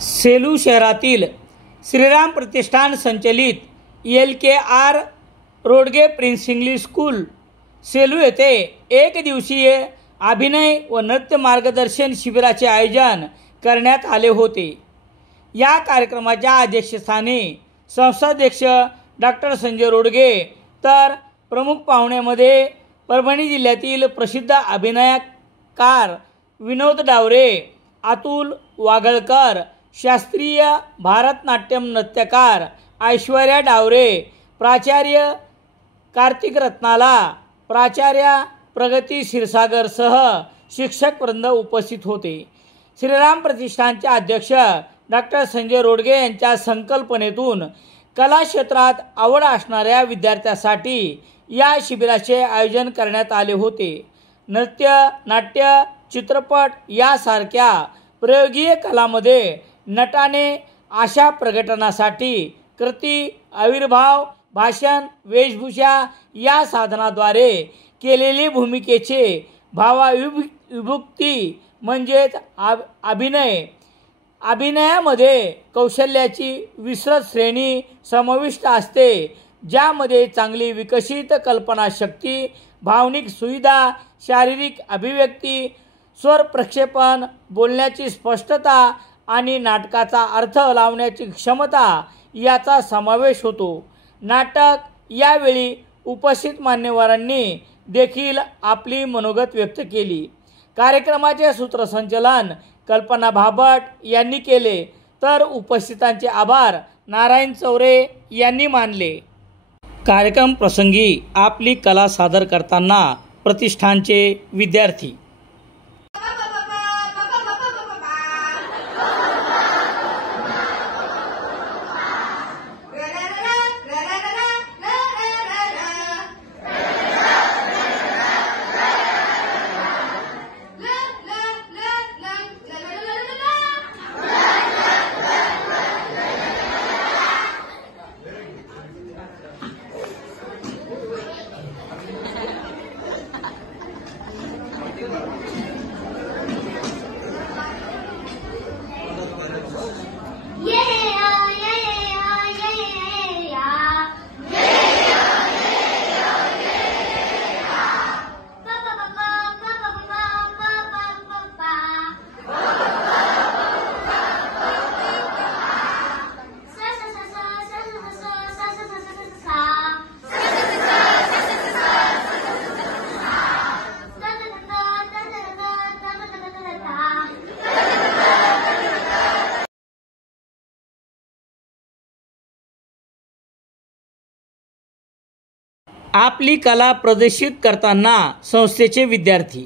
सेलू शहरातील श्रीराम प्रतिष्ठान संचलित LKR रोडगे prince English school Selu येथे एक दिवसीय अभिनय व नृत्य मार्गदर्शन शिबिराचे आयोजन करण्यात आले होते। या कार्यक्रमाच्या अध्यक्षस्थानी संस्थाध्यक्ष डॉक्टर संजय रोडगे तर प्रमुख पाहुण्यामध्ये परभणी जिल्ह्यातील प्रसिद्ध अभिनयकार विनोद डावरे, अतुल वागळकर, शास्त्रीय भारतनाट्यम नृत्यकार ऐश्वर्या डावरे, प्राचार्य कार्तिक रत्नाला, प्राचार्य प्रगती क्षीरसागरसह शिक्षक वृंद उपस्थित होते। श्रीराम प्रतिष्ठानचे अध्यक्ष डॉक्टर संजय रोडगे यांच्या संकल्पनेतून कला क्षेत्रात आवड असणाऱ्या विद्यार्थ्यांसाठी या शिबिराचे आयोजन करण्यात आले होते। नृत्य, नाट्य, चित्रपट यासारख्या प्रयोगीय कलामध्ये नटाने अशा प्रकटनासाठी कृती, आविर्भाव, भाषण, वेशभूषा या साधनाद्वारे केलेली भूमिकेचे भावाभिव्यक्ती म्हणजेच अभिनय। अभिनयामध्ये कौशल्याची विस्तृत श्रेणी समाविष्ट असते, ज्यामध्ये चांगली विकसित कल्पनाशक्ती, भावनिक सुविधा, शारीरिक अभिव्यक्ती, स्वर प्रक्षेपण, बोलण्याची स्पष्टता आणि नाटकाचा अर्थ लावण्याची क्षमता याचा समावेश होतो। नाटक यावेळी उपस्थित मान्यवरांनी देखील आपली मनोगत व्यक्त केली। कार्यक्रमाचे सूत्रसंचालन कल्पना भाबट यांनी केले, तर उपस्थितांचे आभार नारायण चौरे यांनी मानले। कार्यक्रम प्रसंगी आपली कला सादर करताना प्रतिष्ठानचे विद्यार्थी आपली कला प्रदर्शित करताना संस्थेचे विद्यार्थी